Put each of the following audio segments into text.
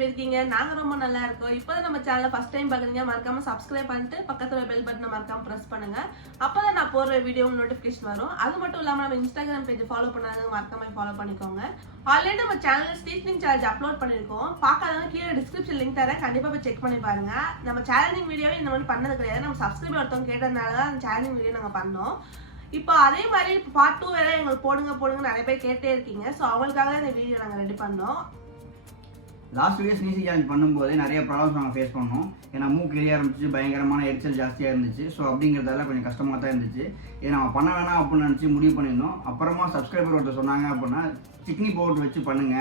எப்படி இருக்கீங்க? நாங்க ரொம்ப நல்லா இருக்கோம். இப்போதான் நம்ம சேனலை ஃபர்ஸ்ட் டைம் பார்க்குறீங்க, மறக்காம சப்ஸ்கிரைப் பண்ணிட்டு பக்கத்துல பெல் பட்டனை மறக்காம பிரஸ் பண்ணுங்க. அப்பதான் நான் போடுற வீடியோ நோட்டிஃபிகேஷன் வரும். அது மட்டும் இல்லாம நம்ம இன்ஸ்டாகிராம் பேஜ் ஃபாலோ பண்ணாதவங்க மறக்காம ஃபாலோ பண்ணிக்கோங்க. ஆல்ரெடி நம்ம சேனல்ல ஸ்டீச்சிங் சேலஞ்ச் அப்லோட் பண்ணிருக்கோம். பார்க்காதவங்க கீழே டிஸ்கிரிப்ஷன் லிங்க் தரேன், கண்டிப்பா போய் செக் பண்ணி பாருங்க. நம்ம சேலஞ்சிங் வீடியோவே இந்த மாதிரி பண்ணது கிடையாது. நம்ம சப்ஸ்கிரைபர் ஒருத்தவங்க கேட்டதுனால தான் அந்த சேலஞ்சிங் வீடியோ நாங்க பண்ணோம். இப்போ அதே மாதிரி பார்ட் 2 வேற எங்களுக்கு போடுங்க நிறைய பேர் கேட்டே இருக்கீங்க. ஸோ அவங்களுக்காக தான் இந்த வீடியோ நாங்கள் ரெடி பண்ணோம். லாஸ்ட் வீடியோ ஸ்னீசிங் சேலஞ்ச் பண்ணும்போது நிறைய ப்ராப்ளம்ஸ் நாங்கள் ஃபேஸ் பண்ணோம். ஏன்னா மூக்கு எரிய ஆரம்பிச்சு, பயங்கரமான எரிச்சல் ஜாஸ்தியாக இருந்துச்சு. ஸோ அப்படிங்கிறதால கொஞ்சம் கஷ்டமாக தான் இருந்துச்சு. இதை நம்ம பண்ண வேணாம் அப்படின்னு நினச்சி முடிவு பண்ணியிருந்தோம். அப்புறமா சப்ஸ்கிரைபர் ஒருத்தர் சொன்னாங்க அப்படின்னா சிக்னி பவுடர் வச்சு பண்ணுங்க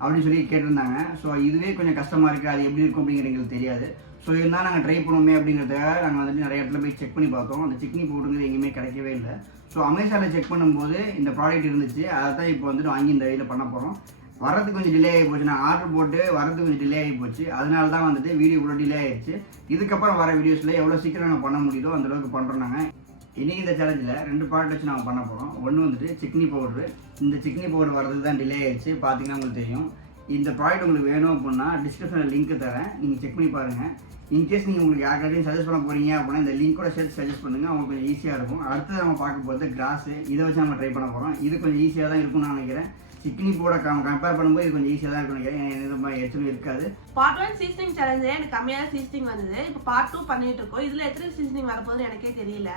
அப்படின்னு சொல்லி கேட்டிருந்தாங்க. ஸோ இதுவே கொஞ்சம் கஷ்டமாக இருக்குது, அது எப்படி இருக்கும் அப்படிங்கிறது எங்களுக்கு தெரியாது. ஸோ இருந்தால் நாங்கள் ட்ரை பண்ணுவோமே அப்படிங்கிறதுக்காக நாங்கள் வந்துட்டு நிறைய இடத்துல போய் செக் பண்ணி பார்த்தோம். அந்த சிக்னி பவுடருங்கிறது எங்கேயுமே கிடைக்கவே இல்லை. ஸோ அமேசானில் செக் பண்ணும்போது இந்த ப்ராடக்ட் இருந்துச்சு. அதை தான் இப்போ வந்துட்டு வாங்கி இந்த வழியில் பண்ண போகிறோம். வரதுக்கு கொஞ்சம் டிலே ஆகி போச்சு. நான் ஆர்டர் போட்டு வரதுக்கு கொஞ்சம் டிலே ஆகி போச்சு. அதனால தான் வந்துட்டு வீடியோ இவ்வளோ டிலே ஆகிடுச்சு. இதுக்கப்புறம் வர வீடியோஸில் எவ்வளோ சீக்கிரம் நாங்கள் பண்ண முடியுதோ அந்தளவுக்கு பண்ணுறோம். நாங்கள் இன்றைக்கி இந்த சேலஞ்சில் 2 ப்ராடக்ட் வச்சு நாங்கள் பண்ண போகிறோம். ஒன்று வந்துட்டு சிக்னி பவுடரு. இந்த சிக்னி பவுடர் வரதுக்கு தான் டிலே ஆகிடுச்சு. பார்த்தீங்கன்னா உங்களுக்கு தெரியும். இந்த ப்ராடக்ட் உங்களுக்கு வேணும் அப்படின்னா டிஸ்கிரிப்ஷனில் லிங்க் தரேன், நீங்கள் செக் பண்ணி பாருங்கள். இன்கேஸ் நீங்கள் உங்களுக்கு யாருக்காரையும் சஜஸ்ட் பண்ண போகிறீங்க அப்படின்னா இந்த லிங்க்கோட சேர்த்து சஜஸ்ட் பண்ணுங்கள், அவங்களுக்கு கொஞ்சம் ஈஸியாக இருக்கும். அடுத்து நம்ம பார்க்க போகிறது கிராஸு. இதை வச்சு நம்ம ட்ரை பண்ண போகிறோம். இது கொஞ்சம் ஈஸியாக தான் இருக்கும்னு நான் நினைக்கிறேன். சிக்னி போட கம்பேர் பண்ணும்போது இது கொஞ்சம் ஈஸியாக தான் இருக்கும்னு நினைக்கிறேன். எந்த மாதிரி எச்சலும் இருக்காது. பார்ட் 1 சீசனிங் சேலஞ்சில் எனக்கு கம்மியாக சீசனிங் வந்தது. இப்போ பார்ட் 2 பண்ணிட்டு இருக்கோம். இதில் எத்தனை சீசனிங் வரப்போகுது எனக்கே தெரியல.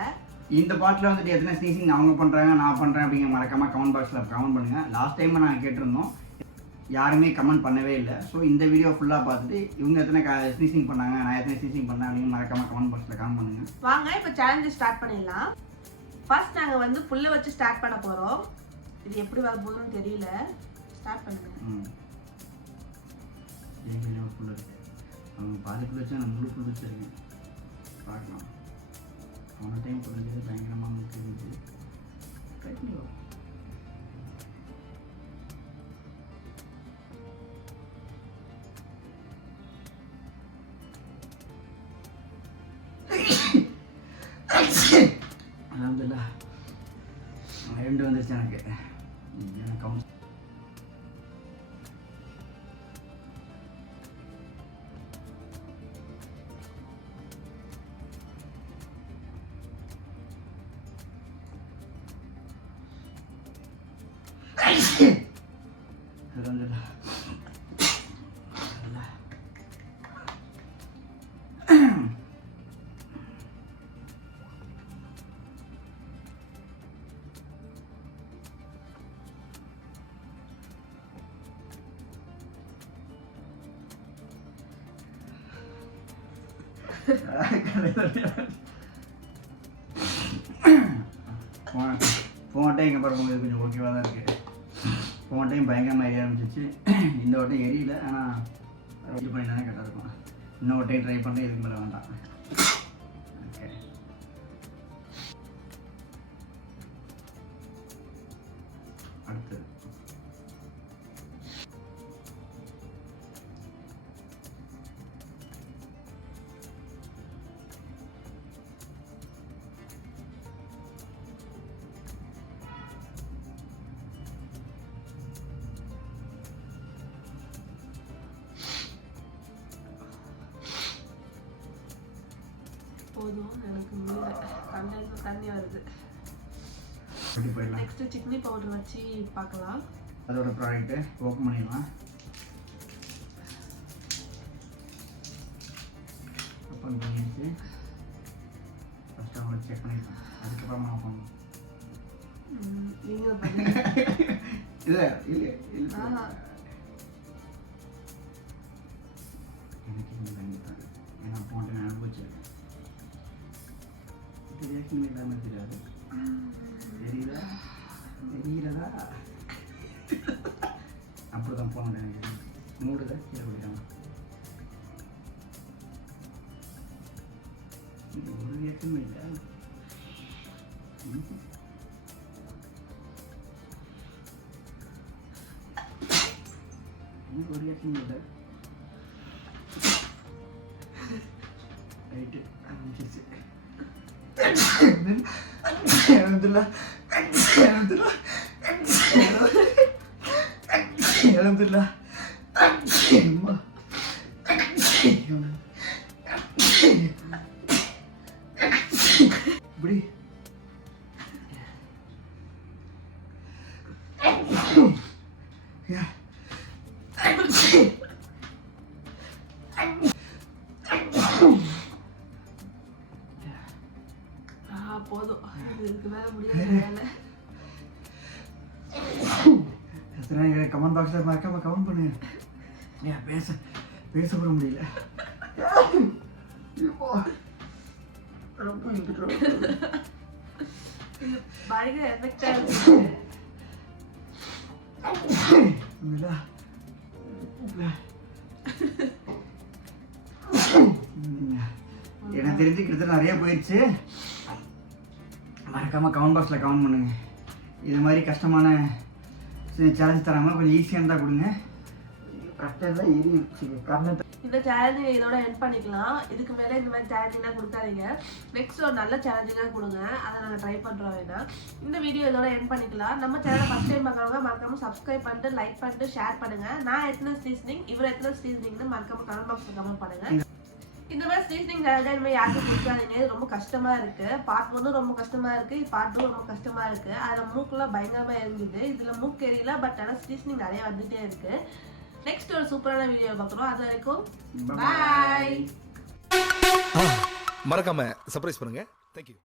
இந்த பார்ட்டில் வந்துட்டு எத்தனை சீசனிங் அவங்க பண்ணுறாங்க, நான் பண்ணுறேன் அப்படிங்கிற மறக்காமல் கமெண்ட் பாக்ஸில் கமெண்ட் பண்ணுங்கள். லாஸ்ட் டைம் நாங்கள் கேட்டிருந்தோம், யாருமே கமெண்ட் பண்ணவே இல்லை. ஸோ இந்த வீடியோ ஃபுல்லாக பார்த்துட்டு இவங்க எத்தனை ஸ்னீசிங் பண்ணாங்க, நான் எத்தனை ஸ்னீசிங் பண்ணேன் அப்படின்னு மறக்காமல் கமெண்ட் பாக்ஸில் கமெண்ட் பண்ணுங்கள். வாங்க இப்போ சேலஞ்சு ஸ்டார்ட் பண்ணிடலாம். ஃபர்ஸ்ட் நாங்கள் வந்து புல்லை வச்சு ஸ்டார்ட் பண்ண போகிறோம். இது எப்படி வர போகுதுன்னு தெரியல. ஸ்டார்ட் பண்ணுங்க. புல் இருக்கு, அவங்க பாதி புல் வச்சு நான் முழு புல் வச்சுருக்கேன். பார்க்கலாம். போன டைம் புரிஞ்சது பயங்கரமாக முக்கியம் இருந்துச்சு. ட்ரை பண்ணுவோம். அல்ஹம்துலில்லாஹ் 2 வந்துருச்சு எனக்கு. கவுண்ட் அல்ஹம்துலில்லாஹ். போன டைம் இங்கே பாருங்க, இது கொஞ்சம் ஓகேவாக தான் இருக்குது. போன டைம் பயங்கரமாக எரிய ஆரம்பிச்சிச்சு. இந்த வட்டம் எரியல, ஆனால் இது பண்ணினா கரெக்டாக இருக்கும். இன்னொரு டைம் ட்ரை பண்ணி இதுக்கு மேலே வேண்டாம். ஓகே, அடுத்து போதும், எனக்கு முடியல. கண்ணில் தண்ணி வருது. போயிடலாம். நெக்ஸ்ட் சிக்னி பவுடர் வச்சு பார்க்கலாம். அதோட ப்ராடக்ட்டு ஓப்பன் பண்ணிடலாம். ஓப்பன் பண்ணிடுச்சு. ஃபஸ்ட்டு அவங்க செக் பண்ணிக்கலாம், அதுக்கப்புறமா ஓப்பன் நீங்கள் இல்லை இல்லை இல்லை எனக்கு இன்னும் பயந்துட்டாங்க. ஏன்னா போன டைம் அனுபவிச்சிருக்கேன். ரியாக்ஷன் இல்லாமல் தெரியாது. தெரியல தெரிகிறதா? அப்படிதான் போன மூடுத கீழே குடிக்காம ஒரு ரியாக்ஷனும் இல்லை. எனக்கு ஒரு ரியாக்ஷனும் இல்லை. ரைட்டு ஆரம்பிச்சிச்சு. அல்ஹம்துலில்லாஹ் அல்ஹம்துலில்லாஹ் அல்ஹம்துலில்லாஹ். இப்படி போதும், இதுக்கு மேல முடியாது. கமெண்ட் பாக்ஸ்ல மறக்காம கமெண்ட் பண்ணுங்க. ஏன் பேச கூட முடியல. இது பயங்கர எஃபெக்டா இருக்கு. எனக்கு தெரிஞ்சு கிட்டத்தட்ட நிறைய போயிடுச்சு. மறக்காம கமெண்ட் பாக்ஸ்ல கமெண்ட் பண்ணுங்க. இது மாதிரி கஷ்டமான சேலஞ்ச் தராம கொஞ்சம் ஈஸியாக தான் கொடுங்க. கரெக்டாக ஏறி இந்த சேலஞ்சிங் இதோட எண்ட் பண்ணிக்கலாம். இதுக்கு மேலே இந்த மாதிரி சேலஞ்சிங்லாம் கொடுக்காதீங்க. நெக்ஸ்ட் ஒரு நல்ல சேலஞ்சிங்காக கொடுங்க, அதை நாங்கள் ட்ரை பண்ணுறோம். வேணா இந்த வீடியோ இதோட எண்ட் பண்ணிக்கலாம். நம்ம சேனலை ஃபஸ்ட் டைம் பார்க்குறவங்க மறக்காம சப்ஸ்கிரைப் பண்ணிட்டு லைக் பண்ணிட்டு ஷேர் பண்ணுங்க. நான் எத்தனை சீசனிங், இவர் எத்தனை சீசனிங்னு மறக்காம கமெண்ட் பாக்ஸில் கமெண்ட் பண்ணுங்க. இந்த மாதிரி சீசனிங் சேலஞ்ச் இந்த மாதிரி யாருக்கும் கொடுக்காதீங்க. இது ரொம்ப கஷ்டமா இருக்கு. பார்ட் 1 ரொம்ப கஷ்டமா இருக்கு, பார்ட் 2 ரொம்ப கஷ்டமா இருக்கு. அதில் மூக்குலாம் பயங்கரமா இருந்தது, இதுல மூக்கு எரியல. பட் ஆனால் சீசனிங் நிறைய வந்துட்டே இருக்கு. நெக்ஸ்ட் ஒரு சூப்பரான வீடியோ பார்க்குறோம். அது வரைக்கும் பாய். மறக்காம சர்ப்ரைஸ் பண்ணுங்க. Thank you.